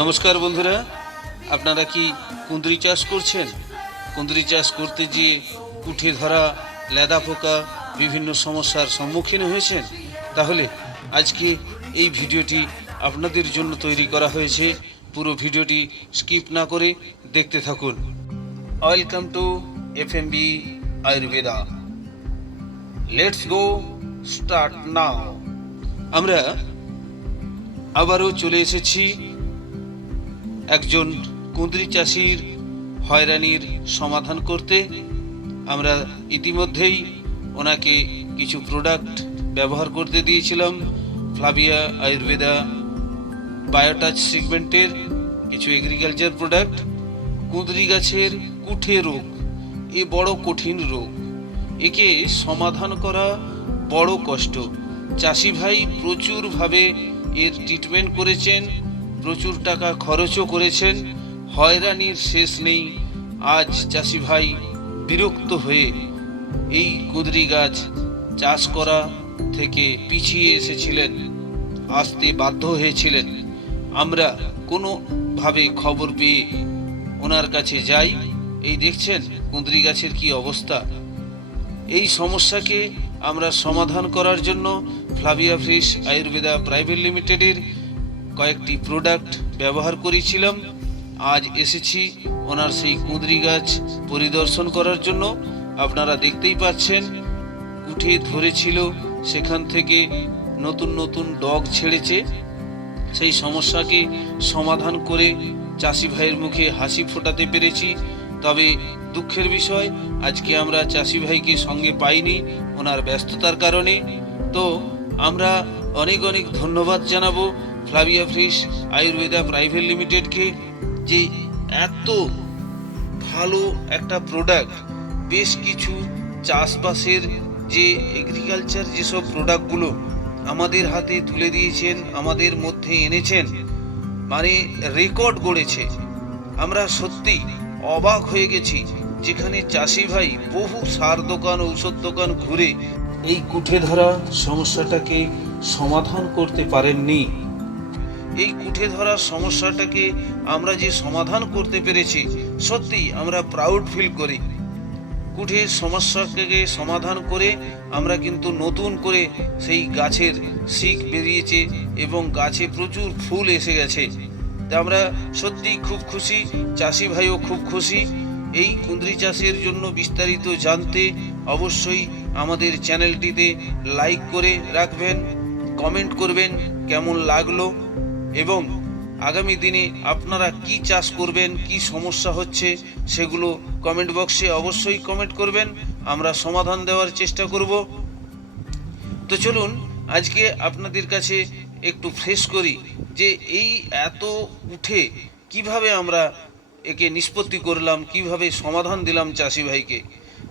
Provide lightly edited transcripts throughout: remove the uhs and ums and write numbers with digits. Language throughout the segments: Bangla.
নমস্কার বন্ধুরা, আপনারা কি কুঁদরি চাষ করছেন? কুঁদরি চাষ করতে গিয়ে কুঠে ধরা, লেদা পোকা বিভিন্ন সমস্যার সম্মুখীন হয়েছেন? তাহলে আজকে এই ভিডিওটি আপনাদের জন্য তৈরি করা হয়েছে। পুরো ভিডিওটি স্কিপ না করে দেখতে থাকুন। Welcome to FMB Ayurveda. Let's go start now. আমরা আবারও চলে এসেছি একজন কুঁদরি চাষির হয়রানির সমাধান করতে। আমরা ইতিমধ্যেই ওনাকে কিছু প্রোডাক্ট ব্যবহার করতে দিয়েছিলাম। ফ্লাভিয়া আয়ুর্বেদা বায়োটাচ সেগমেন্টের কিছু এগ্রিকালচার প্রোডাক্ট। কুঁদরি গাছের কুঠে রোগ এ বড় কঠিন রোগ, একে সমাধান করা বড় কষ্ট। চাষি ভাই প্রচুরভাবে এর ট্রিটমেন্ট করেছেন, প্রচুর টাকা খরচও করেছেন, হয়রানির শেষ নেই। আজ চাষি ভাই বিরক্ত হয়ে এই কুঁদরি গাছ চাষ করা থেকে পিছিয়ে এসেছিলেন, আসতে বাধ্য হয়েছিলেন। আমরা কোনোভাবে খবর পেয়ে ওনার কাছে যাই। এই দেখছেন কুঁদরি গাছের কি অবস্থা। এই সমস্যাকে আমরা সমাধান করার জন্য ফ্লাভিয়া ফ্রেশ আয়ুর্বেদা প্রাইভেট লিমিটেডের কয়েকটি প্রোডাক্ট ব্যবহার করেছিলাম। আজ এসেছি ওনার সেই কুঁদরি গাছ পরিদর্শন করার জন্য। আপনারা দেখতেই পাচ্ছেন কুঠে ধরেছিল, সেখান থেকে নতুন নতুন ডগ ছেড়েছে। সেই সমস্যাকে সমাধান করে চাষি ভাইয়ের মুখে হাসি ফোটাতে পেরেছি। তবে দুঃখের বিষয়, আজকে আমরা চাষি ভাইকে সঙ্গে পাইনি ওনার ব্যস্ততার কারণে। তো আমরা অনেক অনেক ধন্যবাদ জানাবো ফ্লাভিয়া ফ্রেশ আয়ুর্বেদা প্রাইভেট লিমিটেডকে, যে এত ভালো একটা প্রোডাক্ট, বেশ কিছু চাষবাসের যে এগ্রিকালচার যেসব প্রোডাক্টগুলো আমাদের হাতে তুলে দিয়েছেন, আমাদের মধ্যে এনেছেন, মানে রেকর্ড গড়েছে। আমরা সত্যি অবাক হয়ে গেছি, যেখানে চাষি ভাই বহু সার দোকান, ঔষধ দোকান ঘুরে এই কুঠে ধরা সমস্যাটাকে সমাধান করতে পারেননি। এই কুঠে ধরার সমস্যাটাকে আমরা যে সমাধান করতে পেরেছি, সত্যি আমরা প্রাউড ফিল করি। কুঠের সমস্যাকে সমাধান করে আমরা কিন্তু নতুন করে সেই গাছের শিক বেরিয়েছে এবং গাছে প্রচুর ফুল এসে গেছে। তা আমরা সত্যিই খুব খুশি, চাষি ভাইও খুব খুশি। এই কুঁদরি চাষের জন্য বিস্তারিত জানতে অবশ্যই আমাদের চ্যানেলটিতে লাইক করে রাখবেন, কমেন্ট করবেন কেমন লাগলো, এবং আগামী দিনে আপনারা কি চাষ করবেন, কি সমস্যা হচ্ছে সেগুলো কমেন্ট বক্সে অবশ্যই কমেন্ট করবেন, আমরা সমাধান দেওয়ার চেষ্টা করব। তো চলুন আজকে আপনাদের কাছে একটু ফ্রেশ করি যে এই এত উঠে কিভাবে আমরা একে নিষ্পত্তি করলাম, কিভাবে সমাধান দিলাম চাষি ভাইকে।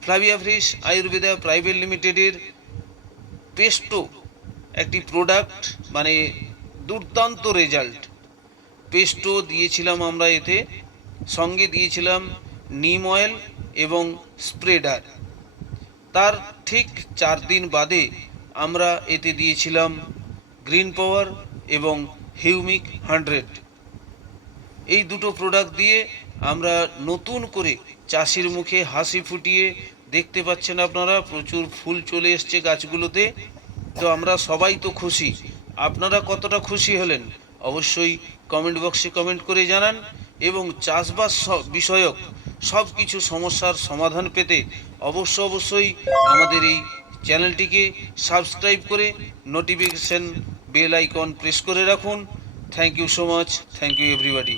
ফ্লাভিয়া ফ্রেশ আয়ুর্বেদা প্রাইভেট লিমিটেডের পেস্টো একটি প্রোডাক্ট, মানে দুর্দান্ত রেজাল্ট। পেস্টো দিয়েছিলাম আমরা, এতে সঙ্গে দিয়েছিলাম নিম অয়েল এবং স্প্রেডার। তার ঠিক 4 দিন বাদে আমরা এতে দিয়েছিলাম গ্রিন পাওয়ার এবং হিউমিক 100। এই দুটো প্রোডাক্ট দিয়ে আমরা নতুন করে চাষির মুখে হাসি ফুটিয়ে, দেখতে পাচ্ছেন আপনারা প্রচুর ফুল চলে এসছে গাছগুলোতে। তো আমরা সবাই তো খুশি, আপনারা কতটা খুশি হলেন অবশ্যই কমেন্ট বক্সে কমেন্ট করে জানান। এবং চাষবাস বিষয়ক সব কিছু সমস্যার সমাধান পেতে অবশ্যই আমাদের এই চ্যানেলটিকে সাবস্ক্রাইব করে নোটিফিকেশন বেল আইকন প্রেস করে রাখুন। Thank you so much, thank you everybody.